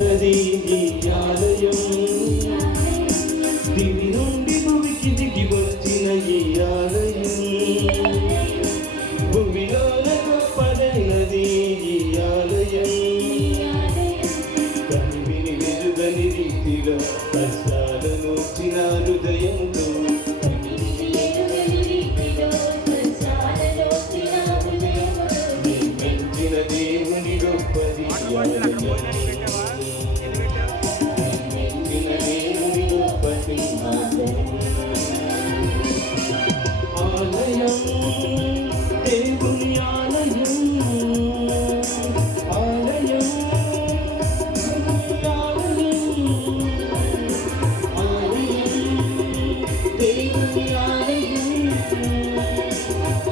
ఆలయం దివి నుండి భూమికి దిగి వచ్చిన ఈ ఆలయం భూమిలోన గొప్పదైనది ఈ ఆలయం కనివిని వెలుగని రీతిలో కష్టాలను వచ్చిన హృదయంతో మెచ్చిన దేవుని గొప్పది ఆలయం దేవుని ఆలయం ఆలయం ఆలయం దేవుని ఆలయం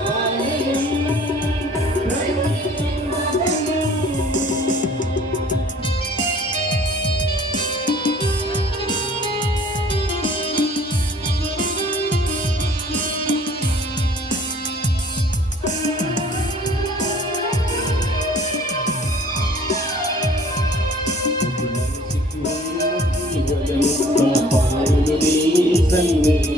ఆలయం పాలుని సన్నిధి